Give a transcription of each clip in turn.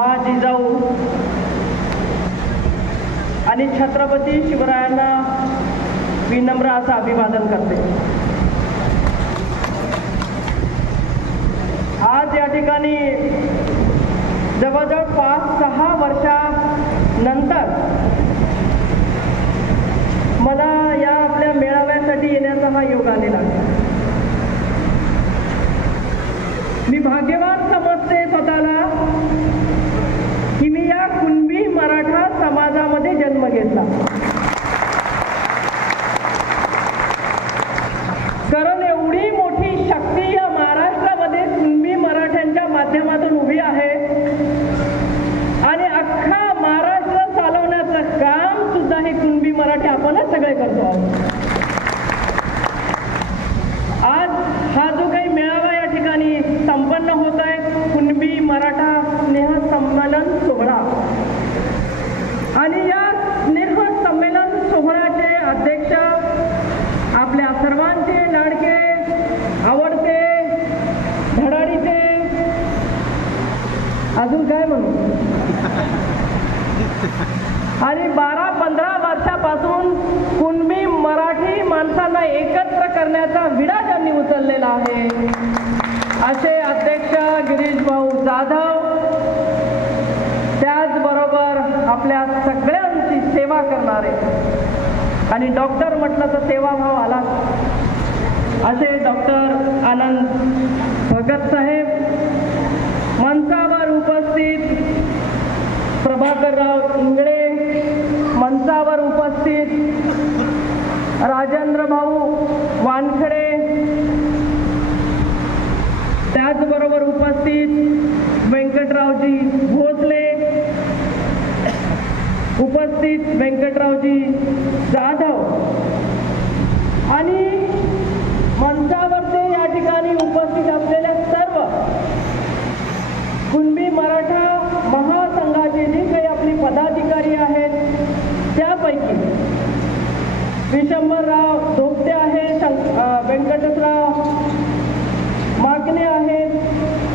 मा जिजाऊ आणि छत्रपती शिवरायांना विनम्र असं अभिवादन करते। आज या ठिकाणी जवळजवळ 5-6 वर्षानंतर मला या आपल्या मेळाव्यासाठी येण्याचा हा योग आलेला आहे। मी भाग्यवान समजते स्वतःला की मी या कुणबी मराठा समाजामध्ये जन्म घेतला, कारण एवढी मोठी शक्ती या महाराष्ट्रामध्ये कुणबी मराठ्यांच्या माध्यमातून उभी आहे आणि अख्खा महाराष्ट्र चालवण्याचं काम सुद्धा हे कुणबी मराठी आपणच सगळे करतो आहोत। आज हा जो काही मेळावा या ठिकाणी संपन्न होत आहे, कुणबी मराठा स्नेह संमेलन सोहळा, आणि या स्नेह संमेलन सोहळ्याचे अध्यक्ष आपल्या सर्वांचे लाडके, आवडते, धडाडीचे, अजून काय म्हणू, आणि 12-15 वर्षापासून कुणबी मराठी माणसांना एकत्र करण्याचा विडा त्यांनी उचललेला आहे, असे अध्यक्ष गिरीश भाऊ जाधव, त्याचबरोबर आपल्या सगळ्यांची सेवा करणारे, आणि डॉक्टर म्हटलं तर सेवाभाव आला असे डॉक्टर आनंद भगत साहेब, मंचावर उपस्थित प्रभाकरराव इंगळे, मंचावर उपस्थित राजेंद्र भाऊ वानखडे, त्याचबरोबर उपस्थित व्यंकटरावजी भोसले, उपस्थित व्यंकटरावजी जाधव, आणि मंचावरचे या ठिकाणी उपस्थित असलेल्या सर्व कुणबी मराठा महासंघाचे जे काही आपली पदाधिकारी आहेत, त्यापैकी विशंभरराव धोपटे आहेत, व्यंकटेशराव मागणे आहेत,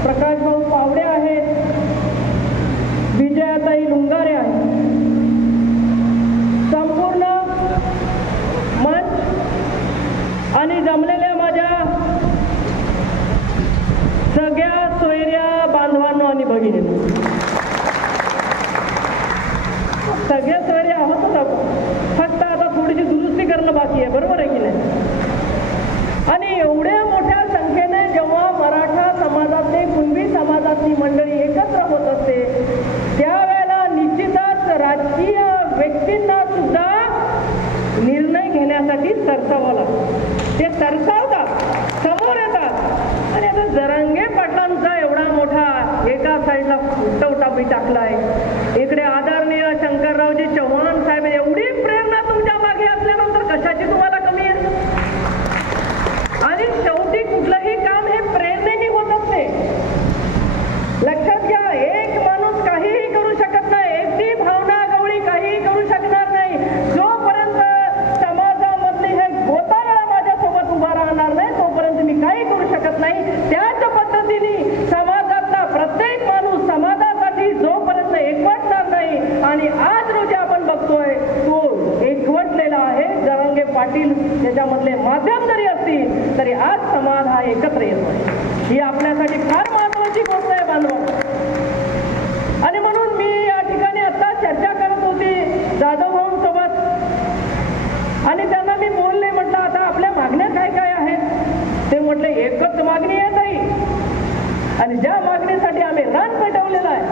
प्रकाशभाऊ पावडे आहेत, विजयाताई लुंगारे आहेत, संपूर्ण मंच आणि जमलेल्या माझ्या सगळ्या सोयऱ्या बांधवांनो आणि भगिनींनो, सगळ्या सोयऱ्या आहोतच आपण, फक्त आता थोडीशी दुरुस्ती करणं बाकी आहे, बरोबर आहे की नाही? आणि एवढ्या मोठ्या संख्येने जेव्हा मराठा समाजातली, कुणबी समाजातली मंडळी एकत्र होत असते, त्यावेळेला निश्चितच राजकीय व्यक्तींना सुद्धा निर्णय घेण्यासाठी सरसावं लागतं। ते सरसावतात, समोर येतात, आणि आता जरांगे पाटलांचा एवढा मोठा एका साईडला फुटवटा टाकलाय, इकडे आदरणीय शंकररावजी चव्हाण साहेब, एवढी प्रेरणा तुमच्या मागे असल्यानंतर कशाची तुम्हाला कमी आहे? आणि शेवटी कुठलंही काम हे प्रेरणेने होत असते, लक्षात घ्या। एक माणूस काहीही करू शकत नाही, एकटी भावना गवळी काहीही करू शकणार नाही, जोपर्यंत समाजामधली हे गोतावळा माझ्यासोबत उभा राहणार नाही तोपर्यंत मी काही करू शकत नाही। त्याच पद्धतीने समाजातला प्रत्येक माणूस समाजासाठी जोपर्यंत एकवटणार नाही, आणि आज रोजी आपण बघतोय तो एकवटलेला आहे, जरांगे पाटील त्याच्यामधले माध्यम जरी असतील तरी आज समाज हा एकत्र येतो, ही आपल्यासाठी फार महत्वाची गोष्ट आहे बांधव। आणि म्हणून मी या ठिकाणी आता चर्चा करत होती जाधव भाऊंसोबत, आणि त्यांना मी बोलले, म्हटलं आता आपल्या मागण्या काय काय आहेत? ते म्हटले एकच मागणी आहे ताई, आणि ज्या मागणीसाठी आम्ही रान पेटवलेलं आहे,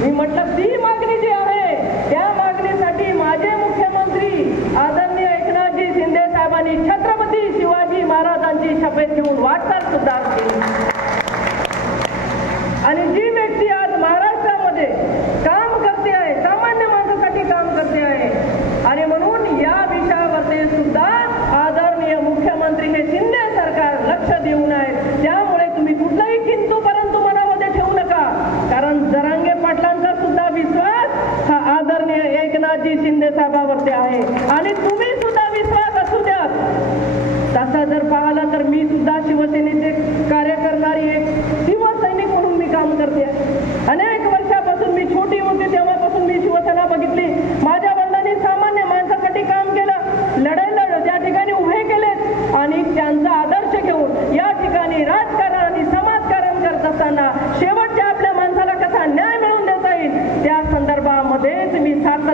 मी म्हटलं ती मागणी जी आहे त्या मागणीसाठी माझे मुख्यमंत्री आदरणीय एकनाथजी शिंदे साहेबांनी छत्रपती शिवाजी महाराजांची शपथ घेऊन वाटचाल सुद्धा केली, आणि जी व्यक्ती आज महाराष्ट्रामध्ये काम करते आहे, सामान्य माणसासाठी काम करते आहे, आणि म्हणून या विषयावरती सुद्धा आदरणीय मुख्यमंत्री हे शिंदे सरकार लक्ष देऊन आहे। त्यामुळे तुम्ही कुठलाही किंतु परंतु मनामध्ये ठेवू नका, कारण जरांगे पाटलांचा सुद्धा विश्वास हा आदरणीय एकनाथजी शिंदे साहेबांवरती आहे, आणि तुम्ही सुद्धा विश्वास असू द्या। तसा जर पाहिला तर मी सुद्धा शिवसेनेचे कार्य करणारी एक शिवसैनिक म्हणून मी काम करते, अनेक वर्षापासून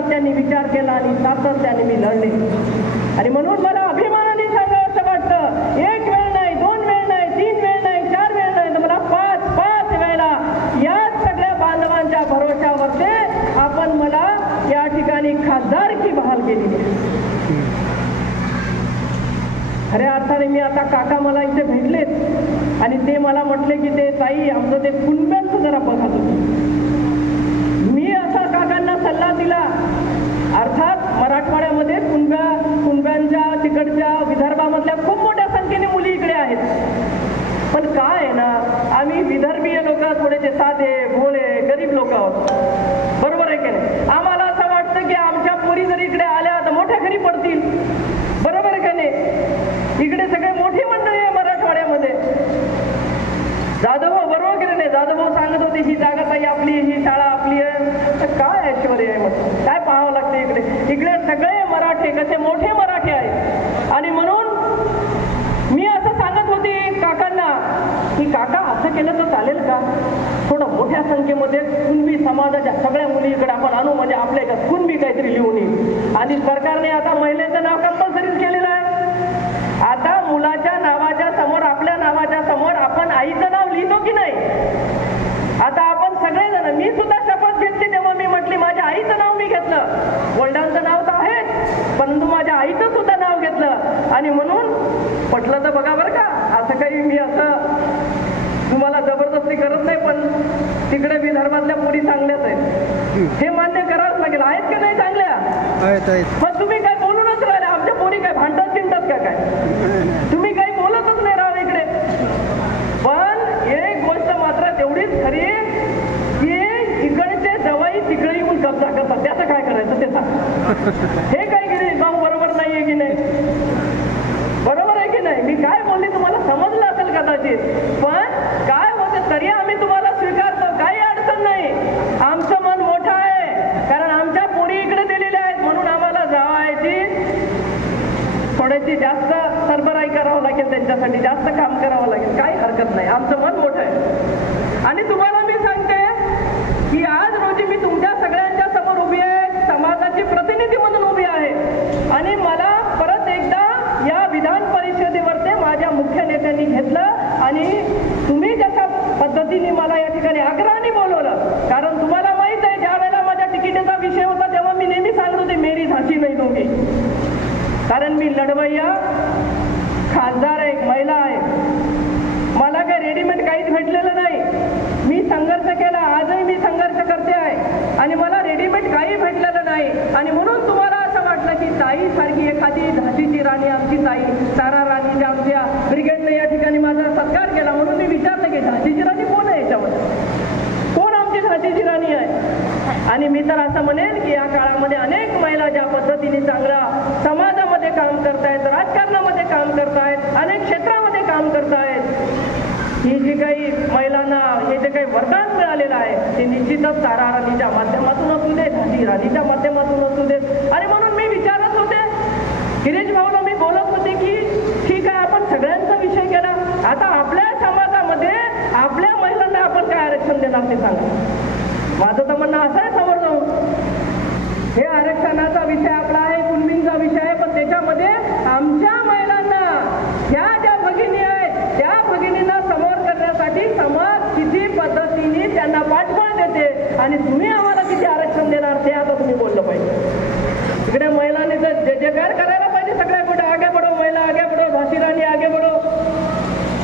सातत्याने विचार केला आणि सातत्याने मी लढले. आणि म्हणून मला अभिमानाने सांगावं असं वाटतं, एक वेळ नाही, दोन वेळ नाही, तीन वेळ नाही, चार वेळ नाही, तर मला पाच वेळेला या सगळ्या बांधवांच्या भरोशावरती आपण मला या ठिकाणी खासदारकी बहाल केली. खऱ्या अर्थाने मी आता काका मला इथे भेटलेत आणि ते मला म्हटले की ते ताई आमचं ते कुणब्यांचं जरा बघत होतं. मी असा काकांना सल्ला दिला. अर्थात मराठवाड्यामध्ये कुणब्यांच्या तिकडच्या विदर्भामधल्या खूप मोठ्या संख्येने मुली इकडे आहेत. पण काय आहे ना, आम्ही विदर्भीय लोक थोडेसे साधे भोळे गरीब लोक आहोत. बरोबर आहे की नाही? आम्हाला असं वाटतं की आमच्या पोरी जर इकडे आल्या तर मोठ्या घरी पडतील. बरोबर आहे की नाही? इकडे सगळे मोठी मंडळी आहे मराठवाड्यामध्ये. जाधवभाऊ बरोबर की नाही? जाधवभाऊ सांगत होते ही जागा ताई आपली, ही शाळा आपली आहे. तर काय ऐश्वर्य आहे, मग काय पाहावं लागतं इकडे. इकडे सगळे मराठे कसे मोठे मराठे आहेत. आणि म्हणून मी असं सांगत होती काकांना की काका असं केलं तर चालेल का? थोडं मोठ्या संख्येमध्ये कुणबी समाजाच्या सगळ्या मुली इकडे आपण आणू, म्हणजे आपल्या इकडे कुणबी काहीतरी लिहून येईल. आणि सरकारने आता महिलेचं नाव कंपल्सरीच केलेलं आहे. आता मुलाच्या नावाच्या समोर, आपल्या नावाच्या समोर आपण आईचं नाव लिहितो की नाही? आता आपण सगळेजण, मी सुद्धा शपथ घेतली तेव्हा मी म्हटली माझ्या आईचं नाव मी घेतलं. वडिलांचं नाव तर आहेच, परंतु माझ्या आईचं सुद्धा नाव घेतलं. आणि म्हणून पटलं तर बघा बरं का, असं काही मी असं तुम्हाला जबरदस्ती करत नाही, पण तिकडे विदर्भातल्या मुली चांगल्याच आहेत हे मान्य करावंच लागेल. आहेत की नाही चांगल्या? पण तुम्ही काय बोलूनच राहिले. आमच्या पोरी काय भांडत चिंतात का काय? तुम्ही काही बोलतच नाही राव इकडे. पण एक गोष्ट मात्र तेवढीच खरी की इकडचे जवाई तिकडे येऊन कब्जा करतात. त्याचं काय करायचं ते सांग. हे काय गिरी भाऊ बरोबर नाहीये की नाही? बरोबर आहे की नाही? मी काय बोलले तुम्हाला समजलं असेल कदाचित, पण काय होते तरी आम्ही तुम्हाला स्वीकारतो, काही अडचण नाही. आमचं मन मोठं आहे, कारण आमच्या पोरी इकडे दिलेल्या आहेत. म्हणून आम्हाला जावायची थोडीशी जास्त सरबराई करावं लागेल, त्यांच्यासाठी जास्त काम करावं लागेल. काही हरकत नाही, आमचं मन मोठं आहे. आणि तुम्हाला मी सांगते की आज रोजी मी तुमच्या सगळ्यांच्या समोर उभी आहे, समाजाची प्रतिनिधी म्हणून उभी आहे. आणि मला परत एकदा या विधान परिषदेवरती माझ्या मुख्य नेत्यांनी घेतलं आणि तुम्ही जशा पद्धतीने मला या ठिकाणी आग्रहाने बोलवलं. कारण तुम्हाला माहित आहे, ज्या वेळेला माझ्या तिकिटाचा विषय होता तेव्हा मी नेहमी सांगत होते मेरी झाशी नाही दूंगी. कारण मी लढवय्या खासदार आहे, महिला आहे. मला काही रेडीमेड काहीच भेटलेलं नाही. मी संघर्ष केला, आजही मी संघर्ष करते आहे आणि मला रेडीमेड काही भेटलेलं नाही. आणि म्हणून तुम्हाला असं वाटलं की ताई सारखी एखादी झाशीची राणी, आमची ताई तारा राणीच्या आमच्या ब्रिगेडने या ठिकाणी माझा सत्कार केला. म्हणून मी विचारलं की झाशीची राणी कोण आहे, याच्यामध्ये कोण आमची झाशीची राणी आहे? आणि मी तर असं म्हणेन की या काळामध्ये अनेक महिला ज्या पद्धतीने चांगल्या समाजामध्ये काम करतायत, राजकारणामध्ये काम करतायत, अनेक क्षेत्रामध्ये काम करतायत, ही जी काही महिलांना हे जे काही वरदान मिळालेलं आहे ते निश्चितच तारा राणीच्या माध्यमातून असू दे, झाशी राणीच्या माध्यमातून असू देत. आणि म्हणून मी विचारत होते, गिरीश भाऊला मी बोलत होते की ठीक आहे आपण सगळ्यांचा विषय केला, आता आपल्या समाजामध्ये आपल्या महिलांना आपण काय आरक्षण देणार ते सांगा. माझं तर म्हणणं असं आहे समोर जाऊन, हे आरक्षणाचा विषय आपला आहे, कुणबींचा विषय आहे, पण त्याच्यामध्ये आमच्या महिलांना, ह्या ज्या भगिनी आहेत त्या भगिनींना समोर करण्यासाठी समाज किती पद्धतीने त्यांना पाठबळ देते आणि तुम्ही आम्हाला किती आरक्षण देणार ते आता तुम्ही बोललं पाहिजे. इकडे महिलांनी जर जयजयकार करायला पाहिजे सगळ्या कुठे, आगे बढो महिला, आगे बढो झाशी राणी, आगे बढो.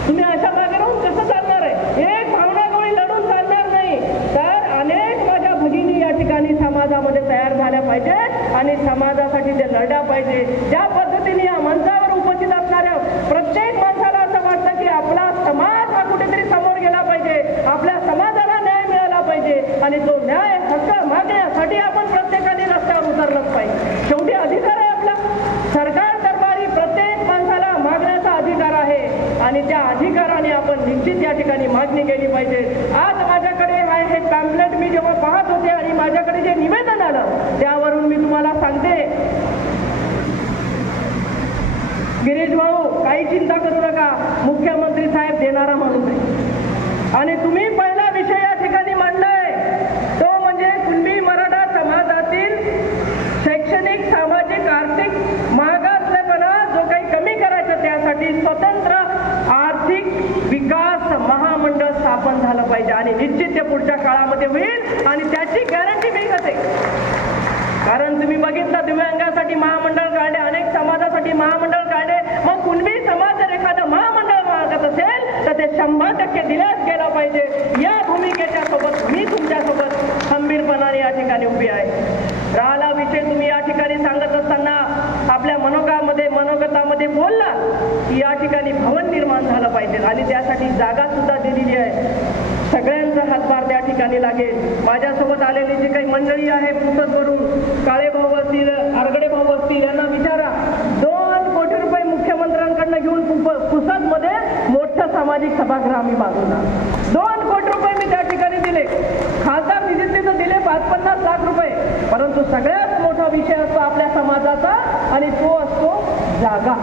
तुम्ही अशा मागे राहून कसं चालणार आहे? एक भावना गवळी लढून चालणार नाही. तर अनेक माझ्या भगिनी या ठिकाणी समाजामध्ये तयार झाल्या पाहिजे आणि समाजासाठी ते लढल्या पाहिजे. ज्या पद्धतीने या मंचावर उपस्थित असणाऱ्या प्रत्येक माणसाला असं वाटतं की आपला समाज हा कुठेतरी समोर गेला पाहिजे, आपल्या समाजाला न्याय मिळाला पाहिजे आणि तो न्याय हक्क मागण्यासाठी आपण प्रत्येकाने रस्त्यावर उतरलंच पाहिजे. शेवटी अधिकार आहे आपला, सरकार दरबारी प्रत्येक माणसाला मागण्याचा अधिकार आहे आणि त्या अधिकाराने आपण निश्चित या ठिकाणी मागणी केली पाहिजे. आज माझ्याकडे हे पॅम्पलेट मी जेव्हा पाहत होते आणि माझ्याकडे जे निवेदन आलं त्यावरून मी तुम्हाला सांगते, गिरीश भाऊ काही चिंता करू नका, मुख्यमंत्री साहेब देणारा माणूस आहे. आणि तुम्ही पहिला विषय या ठिकाणी मांडलाय तो म्हणजे कुणबी मराठा समाजातील पाहिजे आणि निश्चित ते पुढच्या काळामध्ये होईल आणि त्याची गॅरंटी मी घेते. कारण तुम्ही बघितलं दिव्यांगासाठी महामंडळ काढले, अनेक समाजासाठी महामंडळ काढले. मग कुणबी समाज जर एखादं महामंडळ मागत असेल तर ते 100% दिल्याच गेलं पाहिजे. या भूमिकेच्या सोबत मी तुमच्यासोबत खंबीरपणाने या ठिकाणी उभी आहे. राहिला विषय तुम्ही या ठिकाणी सांगत असताना आपल्या मनोगतामध्ये बोलला की या ठिकाणी भवन निर्माण झालं पाहिजे आणि त्यासाठी जागा सुद्धा दिलेली आहे. सगळ्यांचा हातभार त्या ठिकाणी लागेल. माझ्यासोबत आलेली जी काही मंडळी आहे पुसदवरून, काळे भाऊ असतील, आरगडे भाऊ असतील, यांना विचारा 2 कोटी रुपये मुख्यमंत्र्यांकडनं घेऊन पुसदमध्ये मोठं सामाजिक सभागृह आम्ही बांधला. 2 कोटी रुपये मी त्या ठिकाणी दिले. खासदार निधीतले तर दिले 50 लाख रुपये. परंतु सगळ्यात मोठा विषय असतो आपल्या समाजाचा आणि तो असतो जागा.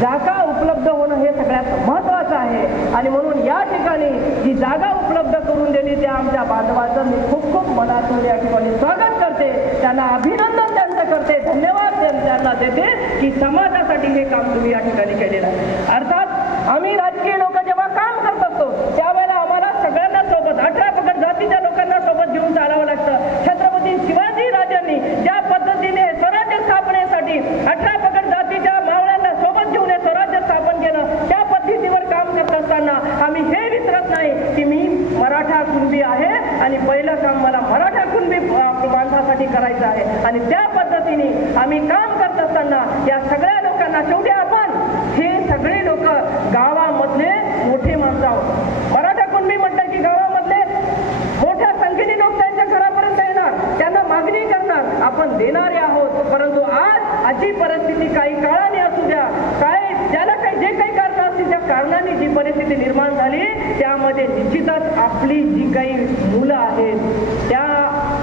जागा उपलब्ध होणं हे सगळ्यात महत्त्वाचं आहे आणि म्हणून या ठिकाणी जी जागा उपलब्ध करून दिली त्या आमच्या बांधवाचं मी खूप खूप मनातून या ठिकाणी स्वागत करते. त्यांना अभिनंदन त्यांचं करते, धन्यवाद त्यांना देते की समाजासाठी हे काम तुम्ही या ठिकाणी केलेलं आहे. अर्थात आम्ही राजकीय लोक जेव्हा काम करत असतो त्यावेळेला आम्हाला सगळ्यांना सोबत 18 पगड जातीच्या लोकांना सोबत घेऊन चालावं लागतं. छत्रपती शिवाजी राजांनी ज्या पद्धतीने स्वराज्य स्थापनेसाठी 18 पगड जातीच्या मावळ्यांना सोबत घेऊन स्वराज्य स्थापन केलं, त्या पद्धतीवर काम करत असताना आम्ही हे विसरत नाही की मी मराठा कुणबी आहे आणि पहिलं काम मला मराठा कुणबी बांधवासाठी करायचं आहे आणि त्या पद्धतीने आम्ही काम करत असताना या सगळ्या लोकांना शेवटी आपण हे सगळे लोक गावामधले मोठे माणसं आहोत. मराठा कुणबी म्हटलं की गावामधले मोठ्या संख्येने लोक त्यांच्या घरापर्यंत येणार, त्यांना मागणी करणार, आपण देणारे आहोत. परंतु आज अशी परिस्थिती काही काळाने असू द्या, ज्याला जे काही कारण असतील त्या कारणाने जी परिस्थिती निर्माण झाली त्यामध्ये निश्चितच आपली जी काही मुलं आहेत त्या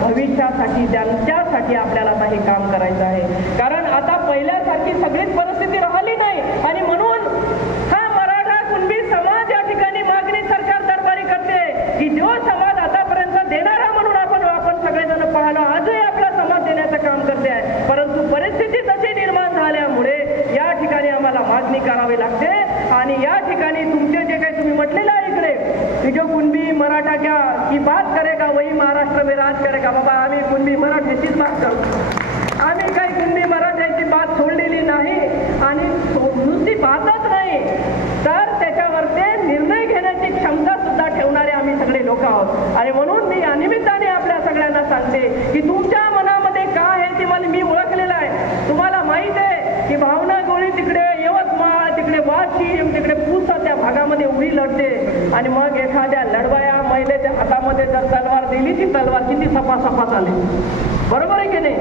भविष्यासाठी त्यांच्यासाठी आपल्याला आता हे काम करायचं आहे. कारण आता पहिल्यासारखी सगळीच परिस्थिती राहिली नाही आणि म्हणून हा मराठा कुणबी समाज या ठिकाणी मागणी सरकार दरबारी करते की जो समाज आतापर्यंत देणारा म्हणून आपण सगळेजण पाहिलो, आजही आपला समाज देण्याचं काम करते आहे. परंतु परिस्थिती तशी निर्माण झाल्यामुळे या ठिकाणी आम्हाला मागणी करावी लागते आणि या ठिकाणी तुमचे जे काही तुम्ही म्हटलेलं आहे इकडे की जो कुणबी मराठा क्या की बात करेगा वही महाराष्ट्र में राज करेगा. बाबा आम्ही कुणबी मराठ्याचीच बात करतो. आम्ही काही कुणबी मराठ्याची बात सोडलेली नाही आणि नुसती बातच नाही तर त्याच्यावर ते निर्णय घेण्याची क्षमता सुद्धा ठेवणारे आम्ही सगळे लोक आहोत. आणि म्हणून मी या निमित्ताने आपल्या सगळ्यांना सांगते की तुमच्या मनामध्ये काय आहे ते मी ओळखलेलं आहे. तुम्हाला माहित आहे की भावना गोळी तिकडे यवतमाळ, तिकडे वाशिम, तिकडे पुसा त्या भागामध्ये उडी लढते आणि मग एखाद्या लढवाया महिलेच्या हातामध्ये जर तलवार दिली ती तलवार किती सपासपा चालेल, बरोबर आहे की नाही.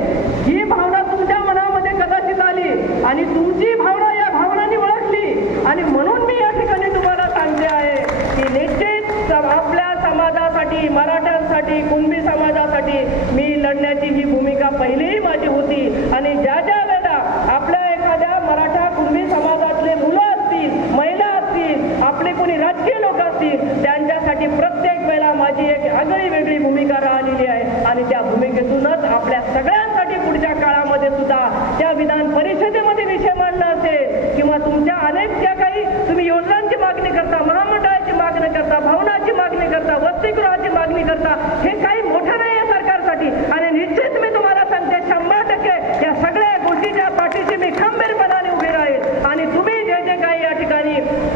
ही भावना तुमच्या मनामध्ये कदाचित आली आणि तुमची भावना या भावनांनी ओळखली आणि म्हणून मी या ठिकाणी तुम्हाला सांगते आहे की निश्चित आपल्या समाजासाठी, मराठ्यांसाठी, कुणबी समाजासाठी मी लढण्याची ही भूमिका पहिलीही माझी होती आणि ज्या वेळेला आपल्या एखाद्या मराठा कुणबी समाजातले मुलं असतील, महिला असतील, आपले कोणी राजकीय लोक असतील त्यांच्यासाठी प्रत्येक वेळेला माझी एक आगळी वेगळी भूमिका राहिलेली आहे आणि त्या भूमिकेतूनच आपल्या सगळ्यांसाठी पुढच्या काळामध्ये सुद्धा त्या विधान परिषदेमध्ये विषय मांडणं असेल किंवा तुमच्या अनेक ज्या काही तुम्ही योजनांची मागणी करता, महामंडळाची मागणी करता, भवनाची मागणी करता, वसतिगृहाची मागणी करता, हे काही मोठं नाही आहे सरकारसाठी आणि निश्चित मी तुम्हाला सांगते 100% या सगळ्या गोष्टीच्या पाठीशी मी खंबीरपणाने उभी राहील आणि तुम्ही जे जे काही या ठिकाणी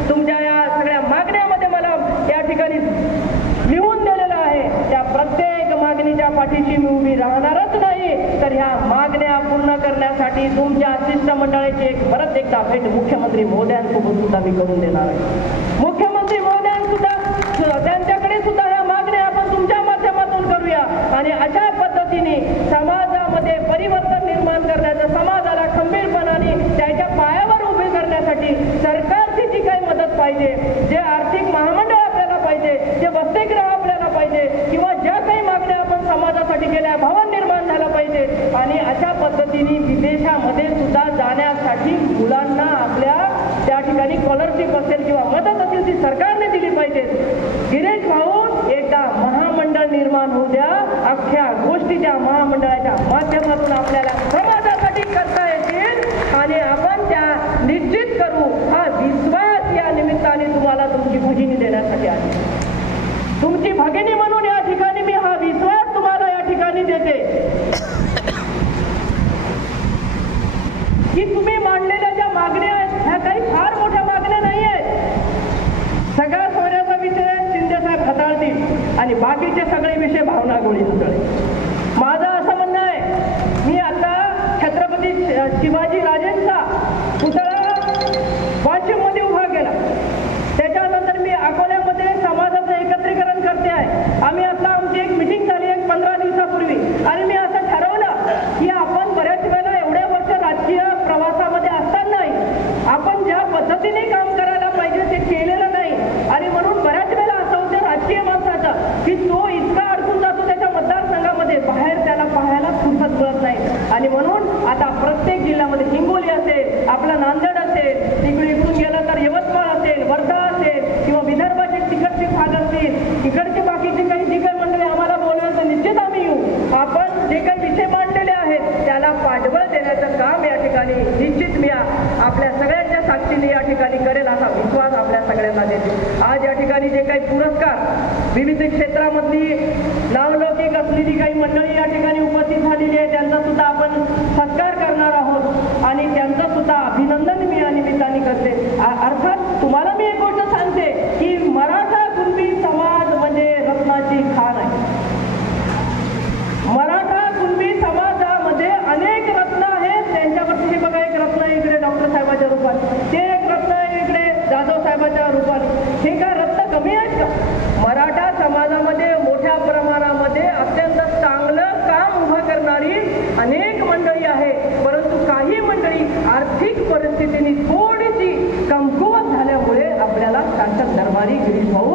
तुमच्या या सगळ्या मागण्यामध्ये मला या ठिकाणी लिहून दिलेलं आहे त्या प्रत्येक मागणीच्या पाठीशी मी उभी राहणारच नाही. तर ह्या मागण्या पूर्ण करण्यासाठी तुमच्या शिष्टमंडळाची परत एकदा भेट मुख्यमंत्री महोदयांसोबत सुद्धा मी करून देणार आहे. मुख्यमंत्री महोदयांसुद्धा त्यांच्याकडे सुद्धा ह्या मागण्या आपण तुमच्या माध्यमातून करूया आणि अशा पद्धतीने समाजामध्ये परिवर्तन निर्माण करण्याचं, समाजाला खंबीरपणाने त्याच्या पायावर उभे करण्यासाठी सरकारची जी काही मदत पाहिजे, जे आर्थिक महामंडळ आपल्याला पाहिजे, जे वसतिगृह आपल्याला पाहिजे किंवा ज्या काही मागण्या आपण समाजासाठी केल्या, भवन निर्माण झालं पाहिजे आणि अशा पद्धतीने विदेशामध्ये सुद्धा जाण्यासाठी मुलांना आपल्या त्या ठिकाणी स्कॉलरशिप असेल किंवा मदत असेल ती सरकारने दिली पाहिजे. गिरीश भाऊ एकदा महामंडळ निर्माण होऊ द्या, अख्ख्या गोष्टीच्या महामंडळाच्या माध्यमातून आपल्याला समाजासाठी करता येतील आणि आपण त्या निश्चित करू. हा विश्वास या निमित्ताने तुम्हाला तुमची भगिनी देण्यासाठी आहे. तुमची भगिनी म्हणून या ठिकाणी मी हा विश्वास तुम्हाला या ठिकाणी देते की तुम्ही मांडलेल्या ज्या मागण्या आहेत ह्या काही फार मोठ्या मागण्या नाही आहेत. सगळ्या सोन्याचा विषय शिंदेसाहेब हाताळतील आणि बाकीचे सगळे विषय भावना गवळी हाताळतील. माझं असं म्हणणं आहे, मी आता छत्रपती शिवाजी राजेंचा पुतळा वाशिममध्ये उभा केला. त्याच्यानंतर मी अकोल्यामध्ये समाजाचं एकत्रीकरण करते आहे. आम्ही आता आमची एक मिटिंग झाली एक 15 दिवसापूर्वी आणि मी असं ठरवलं की आपण बऱ्याच वेळेला एवढ्या वर्ष राजकीय प्रवासामध्ये असतानाही आपण ज्या पद्धतीने काम करायला पाहिजे ते केलेलं नाही आणि म्हणून बऱ्याच वेळेला असं होतं राजकीय माणसाचं की तो इतका अडकून जातो त्याच्या मतदारसंघामध्ये, बाहेर त्याला पाहायला फुरसत मिळत नाही. आणि म्हणून आता प्रत्येक जिल्ह्यामध्ये हिंगोली असेल, आपला नांदेड असेल, इकडून गेलं तर यवतमाळ असेल, वर्धा असेल किंवा विदर्भाचे तिकडचे भाग असतील, तिकडचे बाकीचे काही जी काही मंडळी आम्हाला बोलवेल तर निश्चित आम्ही येऊ. आपण जे काही विषय मांडलेले आहेत त्याला पाठबळ देण्याचं काम या ठिकाणी निश्चित मी आपल्या सगळ्यांच्या साक्षीने या ठिकाणी करेल असा विश्वास आपल्या सगळ्यांना देते. आज या ठिकाणी जे काही पुरस्कार विविध क्षेत्रामधली नावलौकिक असलेली काही मंडळी या ठिकाणी उपस्थित झालेली आहे त्यांचा सुद्धा आपण सत्कार करणार आहोत आणि त्यांचं सुद्धा अभिनंदन मी या निमित्ताने करते. अर्थात तुम्हाला मी एक गोष्ट सांगते की मराठा कुणबी समाज म्हणजे रत्नाची खाण आहे. मराठा कुणबी समाजामध्ये अनेक रत्न आहेत. त्यांच्यावरती हे बघा, एक रत्न इकडे डॉक्टर साहेबाच्या रूपात, ते एक रत्न इकडे जाधव साहेबाच्या रूपात. हे काय रत्न कमी आहेत का? मराठा समाजामध्ये मोठ्या प्रमाणामध्ये अत्यंत चांगलं काम उभं करणारी अनेक मंडळी आहे. परंतु काही मंडळी आर्थिक परिस्थितीने थोडीशी कमकुवत झाल्यामुळे आपल्याला शासक दरबारी गिरीश भाऊ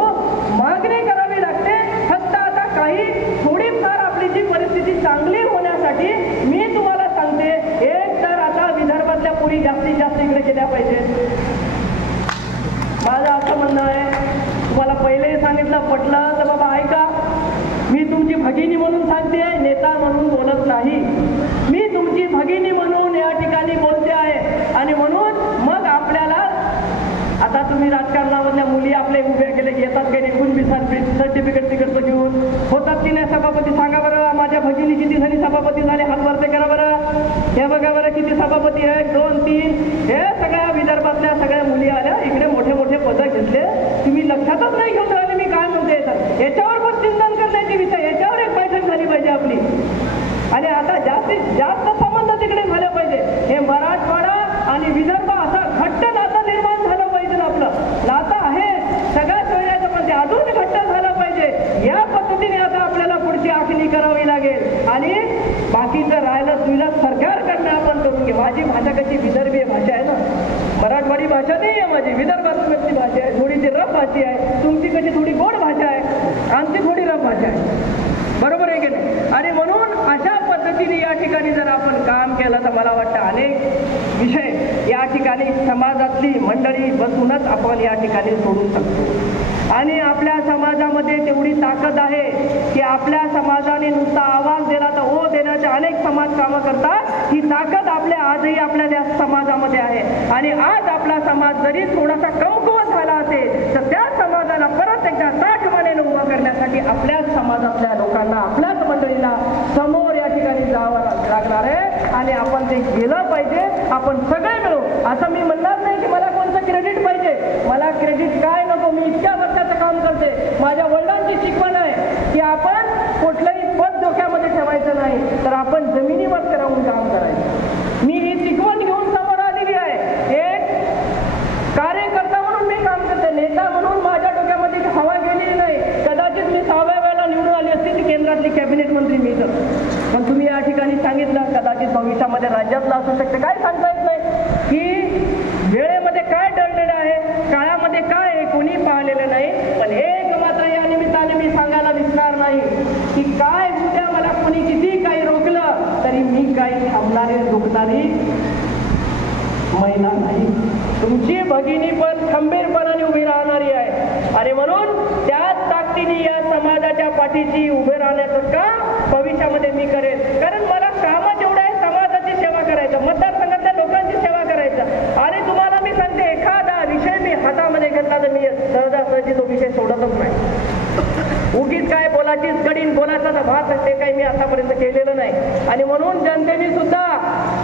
मागणी करावी लागते. फक्त आता काही थोडीफार आपली जी परिस्थिती चांगली होण्यासाठी मी तुम्हाला सांगते, एक तर आता विदर्भातल्या पुरी जास्तीत जास्त इकडे गेल्या पाहिजेत. माझं असं म्हणणं आहे, तुम्हाला पहिले सांगितलं पटलं तर बाबा ऐका, मी तुमची भगिनी म्हणून सांगते आहे, नेता म्हणून बोलत नाही. मी तुमची भगिनी म्हणून या ठिकाणी बोलते आहे आणि म्हणून मग आपल्याला आता तुम्ही राजकारणामधल्या मुली आपले उभ्या केले येतात काही कुणबी सर्टिफिकेट तिकडचं घेऊन होतात की नाही सभापती सांगा बरं. माझ्या भगिनी किती जणी सभापती झाले हात वरते करा बरं. हे बघा बरं किती सभापती आहेत, 2 3. हे सगळ्या विदर्भातल्या सगळ्या मुली आल्या इकडे मोठे मोठे पदं घेतले. तुम्ही लक्षातच नाही घेऊन राहिले मी काय म्हणते. तर याच्यावर पण चिंतन करण्याचे विषय, याच्यावर एक बैठक झाली पाहिजे आपली. आणि आता जास्तीत जास्त संबंध तिकडे झाले पाहिजे. हे मराठवाडा आणि विदर्भ असं घट्ट नातं निर्माण झालं पाहिजे. आपलं नातं आहे सगळ्याच वेळेचं पण ते अजून घट्ट झालं पाहिजे. या पद्धतीने आता आपल्याला पुढची आखणी करावी लागेल आणि बाकीचं राहिलं तुला सरकारकडनं आपण करून घे. माझी भाषा कशी विदर्भीय भाषा आहे ना, मराठवाडी भाषा नाही आहे माझी, विदर्भातली भाषा आहे. थोडी ती रफ भाषा आहे. तुमची कशी थोडी गोड भाषा आहे, आमची थोडी रफ भाषा आहे. बरोबर आहे की नाही? आणि म्हणून अशा पद्धतीने या ठिकाणी जर आपण काम केलं तर मला वाटतं अनेक विषय या ठिकाणी समाजातली मंडळी बसूनच आपण या ठिकाणी सोडू शकतो. आणि आपल्या समाजामध्ये तेवढी ताकद आहे की आपल्या समाजाने नुसता आवाज दिला तर ओ देण्याचे अनेक समाज कामं करतात. ही ताकद आपल्या आजही आपल्या त्या समाजामध्ये आहे. आणि आज आपला समाज जरी थोडासा कमकुवत झाला असेल तर त्या समाजाला परत एकदा ताठमानेने उभा करण्यासाठी आपल्याच समाजातल्या लोकांना, आपल्याच मंडळीला समोर या ठिकाणी जावं लागणार आहे. आणि आपण ते गेलं पाहिजे. आपण सगळे मिळू. असं मी म्हणणार नाही की मला कोणतं क्रेडिट पाहिजे, मला क्रेडिट काय नको. मी इतक्या वर्षाचं काम करते. माझ्या वडिलांची शिकवण आहे की आपण कुठलंही पद डोक्यामध्ये ठेवायचं नाही, तर आपण जमिनीवर राहून काम करायचं. मी ही शिकवण घेऊन समोर आलेली आहे. एक कार्यकर्ता म्हणून मी काम करते, नेता म्हणून माझ्या डोक्यामध्ये हवा गेली नाही. कदाचित मी 6व्या वेळेला निवडून आली असते ती केंद्रातली कॅबिनेट मंत्री मी तर. पण तुम्ही या ठिकाणी सांगितलं कदाचित भविष्यामध्ये राज्यातलं असू शकते, काय सांगता येत नाही की वेळेमध्ये काय दडलेलं आहे, काळामध्ये काय आहे कोणी पाहिलेलं नाही. पण एक मात्र या निमित्ताने मी सांगायला विसरणार नाही की काय उद्या मला कोणी किती काही रोखलं तरी मी काही थांबणारी रोखणारी महिला नाही. तुमची भगिनी पण खंबीरपणाने उभी राहणारी आहे. आणि म्हणून त्याच ताकदीने या समाजाच्या पाठीशी उभे राहण्याचं काम भविष्यामध्ये मी करेन. कारण मला काम जेवढं आहे समाजाची सेवा करायचं, मतदारसंघातल्या लोकांची सेवा करायचं. आणि तुम्हाला मी सांगते एखादा विषय मी हातामध्ये घेतला तर मी सहजासहजी तो विषय सोडतच नाही. उगीच काय बोलाचीच गडीन बोलाचा भात ते काही मी आतापर्यंत केलेलं नाही. आणि म्हणून जनतेने सुद्धा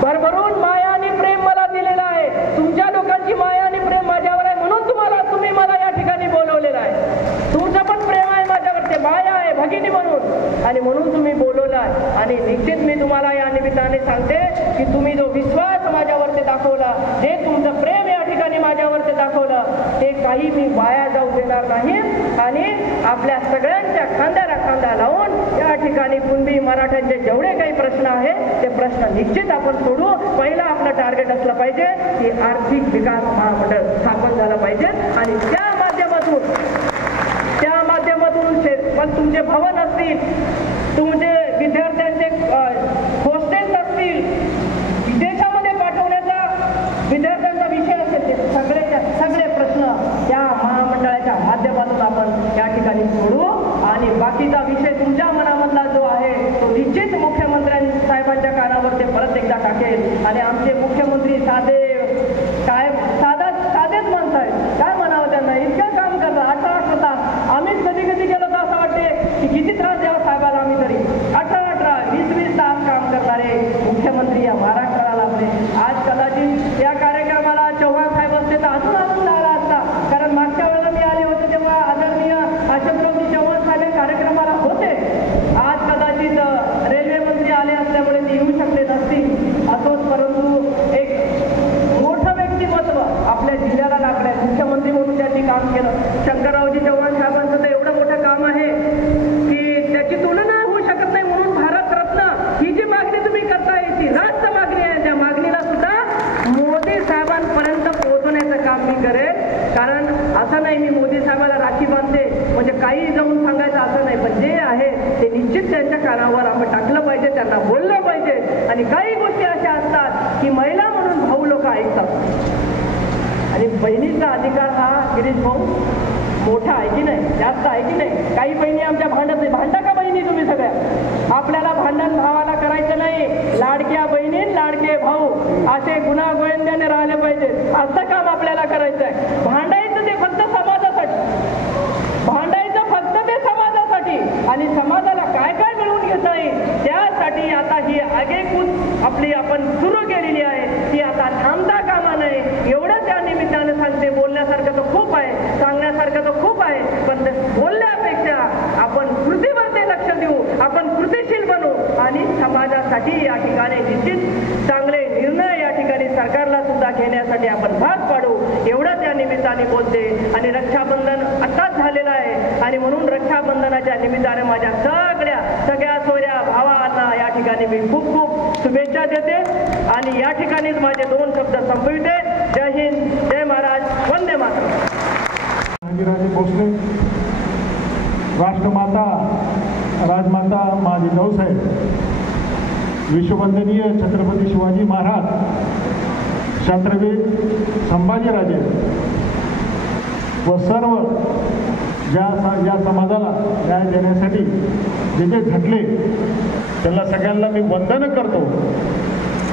भरभरून माया आणि प्रेम मला दिलेलं आहे. तुमच्या लोकांची माया आणि प्रेम माझ्यावर आहे म्हणून तुम्ही मला या ठिकाणी बोलवलेलं आहे. तुमचं पण प्रेम आहे माझ्यावर, ते माया आहे भगिनी म्हणून, आणि म्हणून तुम्ही बोलवलं आहे. आणि निश्चित मी तुम्हाला या निमित्ताने सांगते की तुम्ही जो विश्वास माझ्यावरती दाखवला, जे तुमचं प्रेम या ठिकाणी माझ्यावरती दाखवलं, ते काही मी वाया जाऊ देणार नाही. आणि आपल्या सगळ्यांच्या खांद्याला खांदा लावून या ठिकाणी कुणबी मराठ्यांचे जेवढे काही प्रश्न आहेत ते प्रश्न निश्चित आपण सोडू. पहिला आपलं टार्गेट असलं पाहिजे की आर्थिक विकास महामंडळ स्थापन झालं पाहिजे. आणि त्या माध्यमातून पण तुमचे भवन असतील, तुमचे विद्यार्थ्यांचे हॉस्टेल्स असतील, विदेशामध्ये पाठवण्याचा विद्यार्थ्यांचा विषय असेल, ते सगळे प्रश्न त्या महामंडळाच्या माध्यमातून आपण या ठिकाणी सोडू. आणि बाकीचा विषय तुमच्या मनामधला जो आहे तो निश्चित मुख्यमंत्री साहेबांच्या कानावर ते परत एकदा टाकेल. आणि आमचे मुख्यमंत्री साधेच माणसं आहेत, काय म्हणावं त्यांना, इतकं काम करतात 18 तास. आम्हीच कधी गेलो तर असं वाटते की किती त्रास द्यावा साहेबाला. आम्ही तरी 18-20 तास काम करणारे मुख्यमंत्री या महाराष्ट्राला लाभले. आज कदाचित या कार्यक्रमाला चव्हाण साहेब असते तर अजून झाला असता, कारण मागच्या वेळेला मी आले होते तेव्हा आदरणीय अशोकरावजी चव्हाण साहेब कार्यक्रमाला होते. आज कदाचित रेल्वे मंत्री आले असल्यामुळे ते येऊ शकले नसतील. असोच, परंतु एक मोठं व्यक्तिमत्व आपल्या जिल्ह्याला लागलंय. मुख्यमंत्री म्हणून त्यांनी काम केलं. शंकररावजी चव्हाण साहेबांचं तर एवढं मोठं काम आहे की त्याची तुलना होऊ शकत नाही. म्हणून भारतरत्न ही जी मागणी तुम्ही करताय ती रास्त मागणी आहे. त्या मागणीला सुद्धा मोदी साहेबांपर्यंत पोहोचवण्याचं काम मी करेन. कारण असं नाही मी मोदी साहेबाला राखी बांधते म्हणजे काही जाऊन सांगायचं असं नाही, पण जे आहे ते निश्चित त्यांच्या कानावर आपण टाकलं पाहिजे, त्यांना बोललं पाहिजे. आणि काही गोष्टी अशा असतात की महिला म्हणून भाऊ लोक ऐकतात आणि बहिणीचा अधिकार हा गिरीश भाऊ मोठा आहे की नाही, जास्त आहे की नाही. काही बहिणी आमच्या भांडत नाही. भांडा का बहिणी तुम्ही सगळ्या? आपल्याला भांडण भावाला करायचं नाही. लाडक्या बहिणी लाडके भाऊ असे गुन्हा गोविंद्याने राहिले पाहिजे, असं काम आपल्याला करायचं आहे. भांडायचं ते फक्त समाजासाठी आणि समाजाला काय काय मिळवून घेता येईल त्यासाठी आता ही आगेकूच आपली आपण सुरू केलेली आहे. ती आता थांबता कामा नये एवढं त्या निमित्तानं सांगते. बोलण्यासारखं तर खूप आहे, सांगण्यासारखं तर खूप आहे, पण बोलण्यापेक्षा आपण कृतीवर ते लक्ष देऊ, आपण कृतीशील बनू आणि समाजासाठी या ठिकाणी निश्चित चांगले निर्णय या ठिकाणी सरकारला सुद्धा घेण्यासाठी आपण भाग पाडू एवढं त्या निमित्ताने बोलते. आणि रक्षाबंधन आताच झालेलं आहे आणि म्हणून रक्षाबंधनाच्या निमित्ताने माझ्या सगळ्या सोयऱ्या भावांना या ठिकाणी मी खूप शुभेच्छा देते आणि या ठिकाणीच माझे 2 शब्द संपविते. जय हिंद, जय महाराज, वंदे मातरम. राजे भोसले, राष्ट्रमाता राजमाता माझी भाऊसाहेब, विश्ववंदनीय छत्रपती शिवाजी महाराज, छत्रवीर संभाजीराजे व सर्व या समाजाला न्याय देण्यासाठी जे जे झटले त्यांना सगळ्यांना मी वंदन करतो.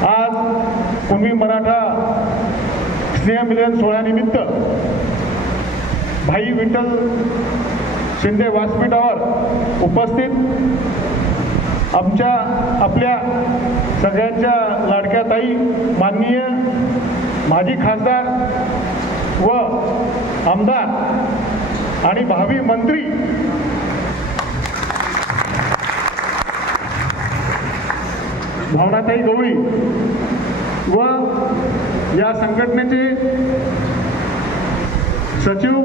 आज कुणबी मराठा स्नेहमिलन सोहळ्यानिमित्त भाई विठ्ठल शिंदे व्यासपीठावर उपस्थित आपल्या सगळ्यांच्या लाडक्या ताई, माननीय माजी खासदार व आमदार आणि भावी मंत्री भावनाताई गवळी व या संघटनेचे सचिव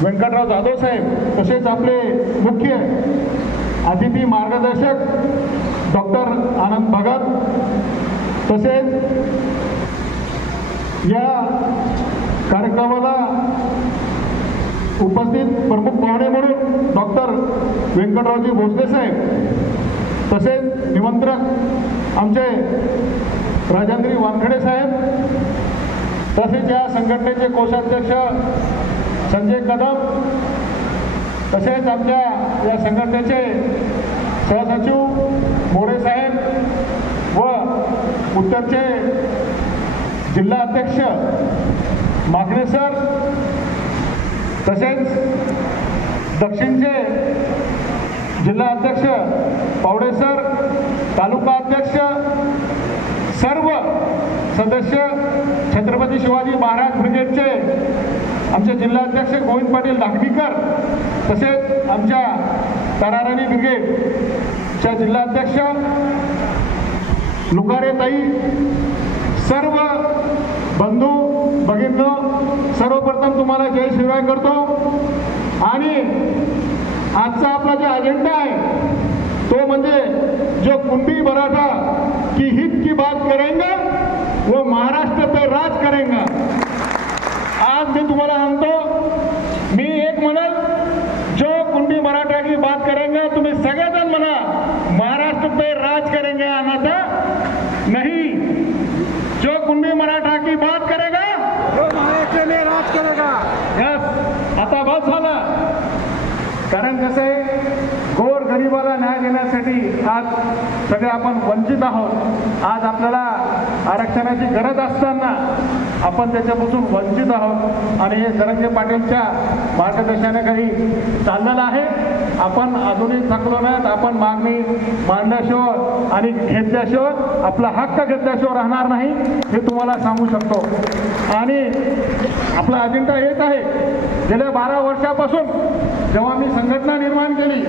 व्यंकटराव जाधव साहेब, तसेच आपले मुख्य अतिथी मार्गदर्शक डॉक्टर आनंद भगत, तसेच या कार्यक्रमाला उपस्थित प्रमुख पाहुणे म्हणून डॉक्टर व्यंकटरावजी भोसले साहेब, तसेच निमंत्रक आमचे राजेंद्री वानखडे साहेब, तसेच या संघटनेचे कोषाध्यक्ष संजय कदम, तसेच आमच्या या संघटनेचे सहसचिव मोरे साहेब व उत्तरचे जिल्हा अध्यक्ष मागणे सर, तसेच दक्षिणचे जिल्हा अध्यक्ष पावडे सर, तालुका अध्यक्ष, सर्व सदस्य, छत्रपती शिवाजी महाराज ब्रिगेडचे आमचे जिल्हाध्यक्ष गोविंद पाटील धाकटीकर, तसेच आमच्या तराराणी ब्रिगेडच्या जिल्हाध्यक्ष लुकारेताई, सर्व बंधू भगिनींनो, सर्वप्रथम तुम्हाला जय शिवराय करतो. आणि आजचा आपला जो अजेंडा आहे तो म्हणजे जो कुंभी मराठा की हित की बात करेंगे वो महाराष्ट्र पे राज करेंगे. आज मी तुम्हाला सांगतो, मी एक म्हणल, जो कुंभी मराठा की बात करेंगे, तुम्ही सगळेजण म्हणा महाराष्ट्र पे राज करेंगे, अन्यथा नहीं. जो कुंभी मराठा की बात करेगा वो महाराष्ट्र में राज करेगा. यस, आता बस झालं. कारण कसं आहे, गोर गरिबाला न्याय देण्यासाठी आज सगळे आपण वंचित आहोत. आज आपल्याला आरक्षणाची गरज असताना आपण त्याच्यापासून वंचित आहोत. आणि हे जरांगे पाटीलच्या मार्गदर्शनाखाली चाललेलं आहे. आपण अजूनही थकलो नाहीत. आपण मागणी मांडल्याशिवाय आणि घेतल्याशिवाय, आपला हक्क घेतल्याशिवाय राहणार नाही, हे तुम्हाला सांगू शकतो. आणि आपला अजेंडा हेच आहे. गेल्या 12 वर्षापासून जेव्हा मी संघटना निर्माण केली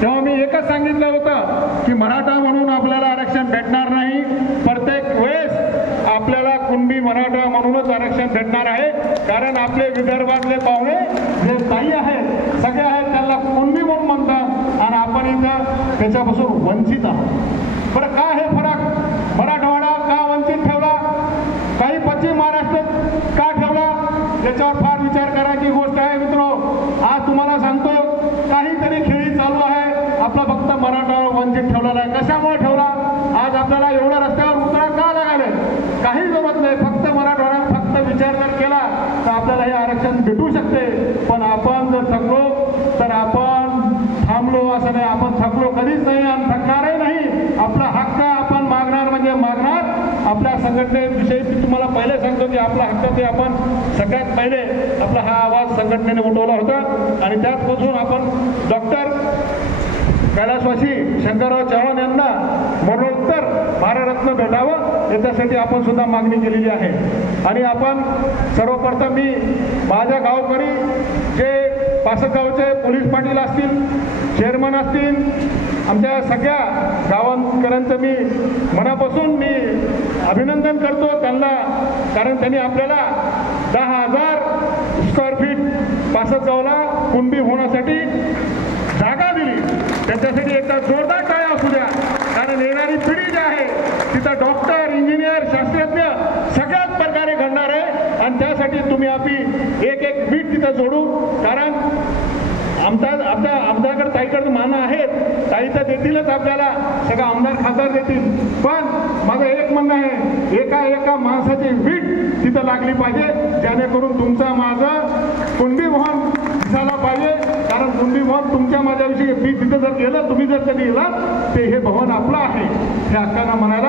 तेव्हा मी एकच सांगितलं होतं की मराठा म्हणून आपल्याला आरक्षण भेटणार नाही. प्रत्येक वेळेस आपल्याला कुणबी मराठा म्हणूनच आरक्षण भेटणार आहे. कारण आपले विदर्भातले पाहुणे जे ताई आहेत, सगळे आहेत, त्यांना कुणबी म्हणून म्हणतात आणि आपण इथं त्याच्यापासून वंचित आहोत. बरं, काय हे फरक? मराठवाडा का वंचित ठेवला, काही पश्चिम महाराष्ट्रात का ठेवला, याच्यावर फार विचार करायची गोष्ट आहे मित्रो. आज तुम्हाला सांगतो, काहीतरी खेळी चालू आहे. आपला फक्त मराठा वंचित ठेवलेला आहे. कशामुळे ठेवला? आज आपल्याला एवढ्या रस्त्यावर उतरा का लागाले? काही जमत नाही. फक्त मराठवाड्यात फक्त विचार जर केला तर आपल्याला हे आरक्षण भेटू शकते. पण आपण जर थकलो तर आपण थांबलो असं नाही. आपण थकलो कधीच नाही आणि थकणारही नाही. आपला हक्क आपण मागणार म्हणजे मागणार. आपल्या संघटनेविषयी मी तुम्हाला पहिले सांगतो की आपला हक्क ते आपण सगळ्यात पहिले आपला हा आवाज संघटनेने उठवला होता. आणि त्याचपासून आपण डॉक्टर कैलासवासी शंकरराव चव्हाण यांना मरणोत्तर भारतरत्न भेटावं याच्यासाठी आपण सुद्धा मागणी केलेली आहे. आणि आपण सर्वप्रथम मी माझ्या गावकरी जे पासगावचे पोलीस पाटील असतील, चेअरमन असतील, आमच्या सगळ्या गावांकरांचं मी मनापासून मी अभिनंदन करतो त्यांना. कारण त्यांनी आपल्याला 10,000 स्क्वेअर फीट पासगावला कुणबी होण्यासाठी जागा दिली. त्याच्यासाठी एकदा जोरदार टाळ्या असू द्या. कारण येणारी पिढी जी आहे तिथं डॉक्टर, इंजिनियर, शास्त्रज्ञ सगळ्याच प्रकारे घडणार आहे. आणि त्यासाठी तुम्ही आपली एक एक बीट तिथं जोडू. कारण आमच्याकडे ताईकडे मानं आहेत. ताई तर देतीलच आपल्याला, सगळं आमदार खासदार देतील. पण माझं एक म्हणणं आहे, एका माणसाची वीट तिथं लागली पाहिजे, जेणेकरून तुमचा माझं कुणबी भवन दिसायला पाहिजे. कारण कुणबी भवन तुमच्या माझ्याविषयी मी तिथं जर गेलं, तुम्ही जर कधी गेलात, ते हे भवन आपलं आहे हे हक्कानं म्हणायला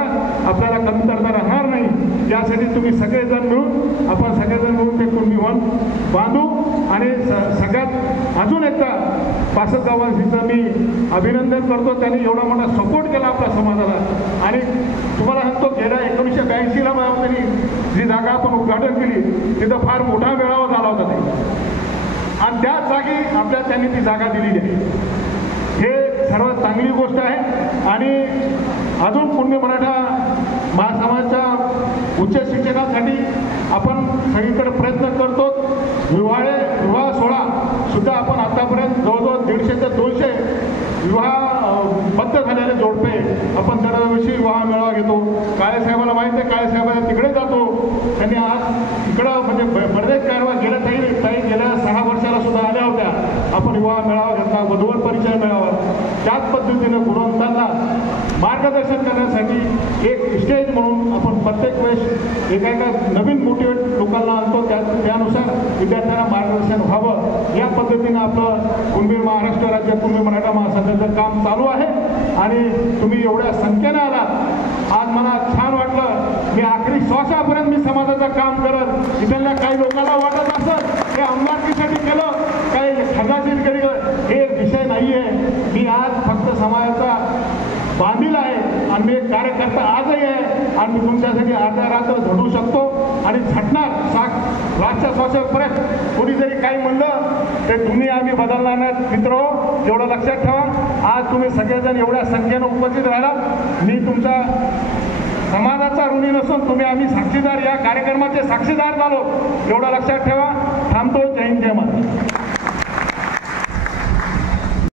आपल्याला कमतरता राहणार नाही. यासाठी तुम्ही सगळेजण मिळून, आपण सगळेजण मिळून ते कुणबी भवन बांधू. आणि सगळ्यात अजून एकदा पासगाववासींचं मी अभिनंदन करतो. त्यांनी एवढा मोठा सपोर्ट केला आपल्या समाजाला. आणि तुम्हाला सांगतो, गेल्या 1982ला त्यांनी जी जागा आपण उद्घाटन केली तिथं फार मोठा मेळावा झाला होता ते. आणि त्याच जागी त्यांनी ती जागा दिलेली आहे. हे सर्वात चांगली गोष्ट आहे. आणि अजून कुणबी मराठा महासमाजाच्या उच्च शिक्षणासाठी आपण सगळीकडे प्रयत्न करतो. विवाह सोहळा सुद्धा आपण आतापर्यंत जवळजवळ 150 ते 200 विवाहबद्ध झालेले जोडपे आपण दरवर्षी विवाह मेळावा घेतो. काळेसाहेबाला माहीत आहे, काळेसाहेबाला तिकडे जातो. त्यांनी आज इकडं म्हणजे बरेच कारवाई गेल्या 6 वर्षाला सुद्धा आल्या होत्या. आपण विवाह मेळावा घेतला, वधूवर परिचय मेळावा. त्याच पद्धतीनं गुणवंतांना मार्गदर्शन करण्यासाठी एक स्टेज म्हणून आपण प्रत्येक वेळेस एका नवीन मोटिवेट लोकांना आणतो. त्यानुसार विद्यार्थ्यांना मार्गदर्शन व्हावं या पद्धतीनं आपलं कुणबी महाराष्ट्र राज्य कुणबी मराठा महासंघाचं काम चालू आहे. आणि तुम्ही एवढ्या संख्येनं आलात. आज मला छान वाटलं मी आखरी श्वासापर्यंत मी समाजाचं काम करत. इथल्या काही लोकांना वाटत असत हे आमदारकीसाठी केलं, काही खजाची केलं, हे विषय नाही आहे. मी आज फक्त समाजाचा बांधील आहे आणि मी एक कार्यकर्ता आजही आहे आणि मी तुमच्यासाठी अर्ध्या रात्र झटू शकतो आणि झटणार लास्टच्या श्वासापर्यंत. कोणी जरी काही म्हणलं ते तुम्ही आम्ही बदलणार नाहीत मित्र, एवढं लक्षात ठेवा. आज तुम्ही सगळेजण एवढ्या संख्येनं उपस्थित राहिला, मी तुमचा समाजाचा ऋणी नसून तुम्ही आम्ही साक्षीदार, या कार्यक्रमाचे साक्षीदार झालो, एवढं लक्षात ठेवा. थांबतो. जय हिंद, जय महाराष्ट्र.